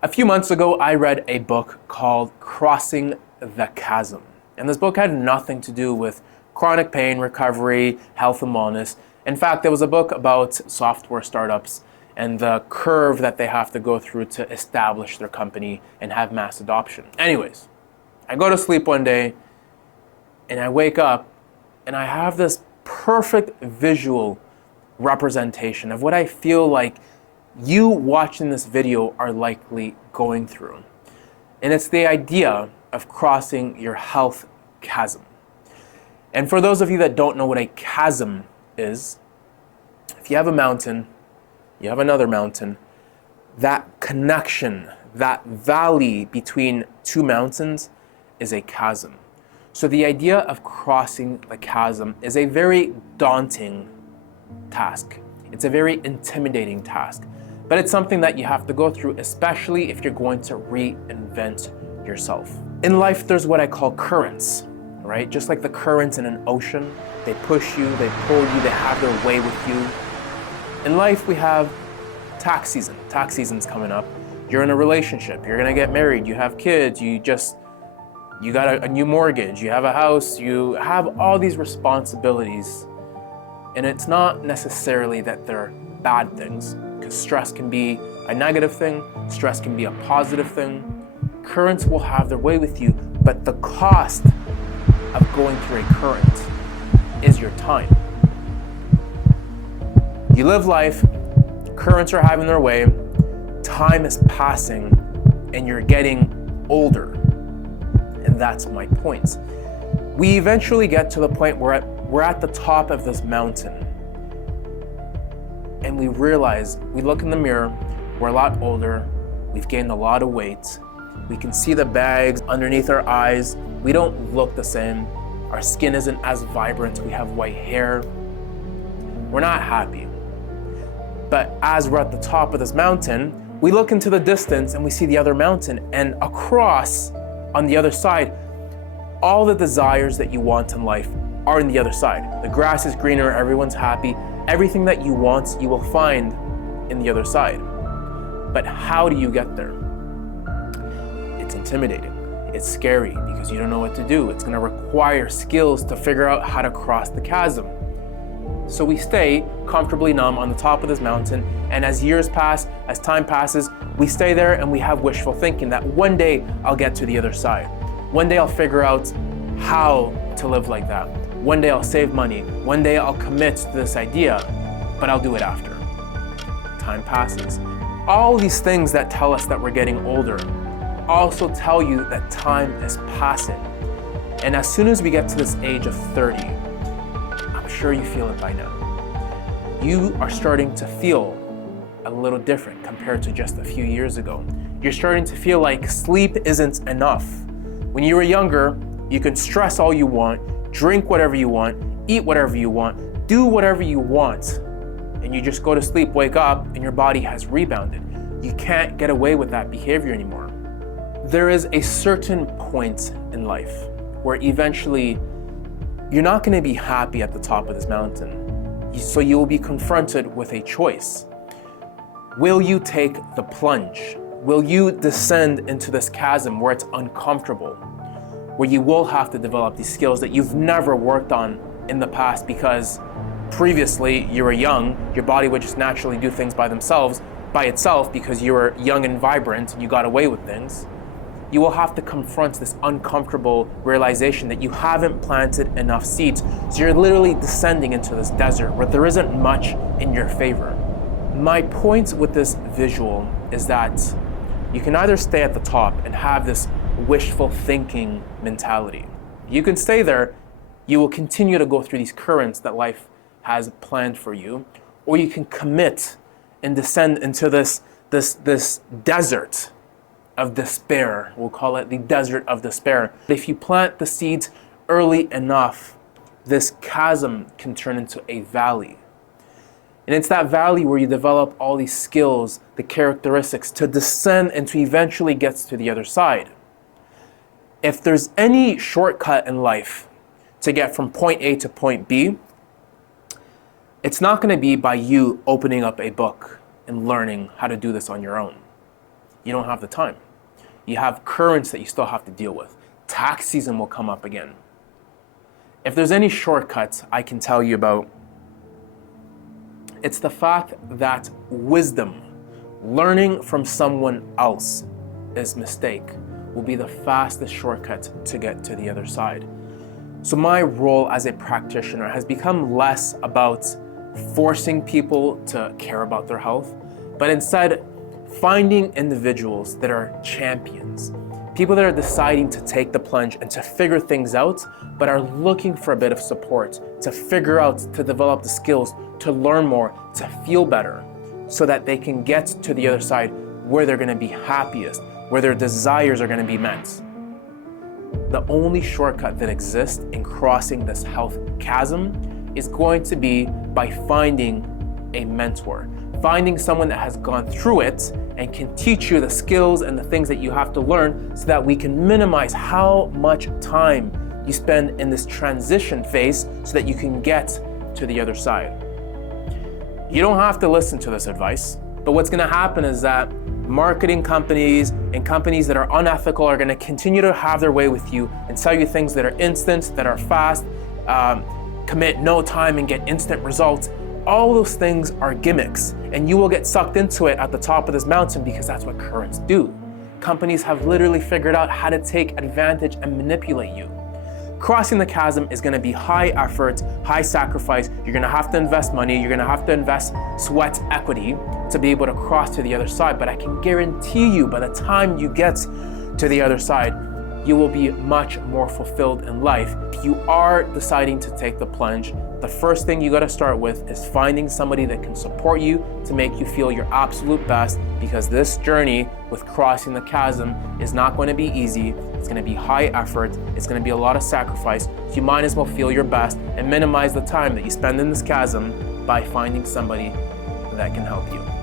A few months ago, I read a book called Crossing the Chasm. And this book had nothing to do with chronic pain, recovery, health, and wellness. In fact, it was a book about software startups and the curve that they have to go through to establish their company and have mass adoption. Anyways, I go to sleep one day and I wake up and I have this perfect visual representation of what I feel like you watching this video are likely going through. And it's the idea of crossing your health chasm. And for those of you that don't know what a chasm is, if you have a mountain, you have another mountain, that connection, that valley between two mountains is a chasm. So the idea of crossing the chasm is a very daunting task. It's a very intimidating task. But it's something that you have to go through, especially if you're going to reinvent yourself. In life, there's what I call currents, right? Just like the currents in an ocean, they push you, they pull you, they have their way with you. In life, we have tax season. Tax season's coming up. You're in a relationship, you're gonna get married, you have kids, you got a new mortgage, you have a house, you have all these responsibilities. And it's not necessarily that they're bad things, because stress can be a negative thing, stress can be a positive thing. Currents will have their way with you, but the cost of going through a current is your time. You live life, currents are having their way, time is passing, and you're getting older. And that's my point. We eventually get to the point where we're at the top of this mountain. And we realize, we look in the mirror, we're a lot older, we've gained a lot of weight, we can see the bags underneath our eyes, we don't look the same, our skin isn't as vibrant, we have white hair, we're not happy. But as we're at the top of this mountain, we look into the distance and we see the other mountain, and across, on the other side, all the desires that you want in life are on the other side. The grass is greener, everyone's happy. Everything that you want, you will find in the other side. But how do you get there? It's intimidating. It's scary because you don't know what to do. It's gonna require skills to figure out how to cross the chasm. So we stay comfortably numb on the top of this mountain, and as years pass, as time passes, we stay there and we have wishful thinking that one day I'll get to the other side. One day I'll figure out how to live like that. One day I'll save money. One day I'll commit to this idea, but I'll do it after. Time passes. All these things that tell us that we're getting older also tell you that time is passing. And as soon as we get to this age of 30, I'm sure you feel it by now. You are starting to feel a little different compared to just a few years ago. You're starting to feel like sleep isn't enough. When you were younger, you can stress all you want, drink whatever you want, eat whatever you want, do whatever you want, and you just go to sleep, wake up, and your body has rebounded. You can't get away with that behavior anymore. There is a certain point in life where eventually you're not going to be happy at the top of this mountain. So you will be confronted with a choice. Will you take the plunge? Will you descend into this chasm where it's uncomfortable, where you will have to develop these skills that you've never worked on in the past because previously you were young, your body would just naturally do things by itself because you were young and vibrant and you got away with things. You will have to confront this uncomfortable realization that you haven't planted enough seeds. So you're literally descending into this desert where there isn't much in your favor. My point with this visual is that you can either stay at the top and have this wishful thinking mentality. You can stay there, you will continue to go through these currents that life has planned for you, or you can commit and descend into this desert of despair. We'll call it the desert of despair. If you plant the seeds early enough, this chasm can turn into a valley. And it's that valley where you develop all these skills, the characteristics to descend and to eventually get to the other side. If there's any shortcut in life to get from point A to point B, it's not going to be by you opening up a book and learning how to do this on your own. You don't have the time. You have currents that you still have to deal with. Tax season will come up again. If there's any shortcuts I can tell you about, it's the fact that wisdom, learning from someone else, is mistake, will be the fastest shortcut to get to the other side. So my role as a practitioner has become less about forcing people to care about their health, but instead finding individuals that are champions, people that are deciding to take the plunge and to figure things out, but are looking for a bit of support to figure out, to develop the skills, to learn more, to feel better, so that they can get to the other side where they're going to be happiest, where their desires are going to be met. The only shortcut that exists in crossing this health chasm is going to be by finding a mentor, finding someone that has gone through it and can teach you the skills and the things that you have to learn, so that we can minimize how much time you spend in this transition phase so that you can get to the other side. You don't have to listen to this advice, but what's going to happen is that marketing companies and companies that are unethical are going to continue to have their way with you and sell you things that are instant, that are fast, commit no time and get instant results. All those things are gimmicks, and you will get sucked into it at the top of this mountain, because that's what currents do. Companies have literally figured out how to take advantage and manipulate you. Crossing the chasm is going to be high effort, high sacrifice. You're going to have to invest money. You're going to have to invest sweat equity to be able to cross to the other side. But I can guarantee you, by the time you get to the other side, you will be much more fulfilled in life. If you are deciding to take the plunge, the first thing you got to start with is finding somebody that can support you to make you feel your absolute best, because this journey with crossing the chasm is not going to be easy. It's going to be high effort. It's going to be a lot of sacrifice. So you might as well feel your best and minimize the time that you spend in this chasm by finding somebody that can help you.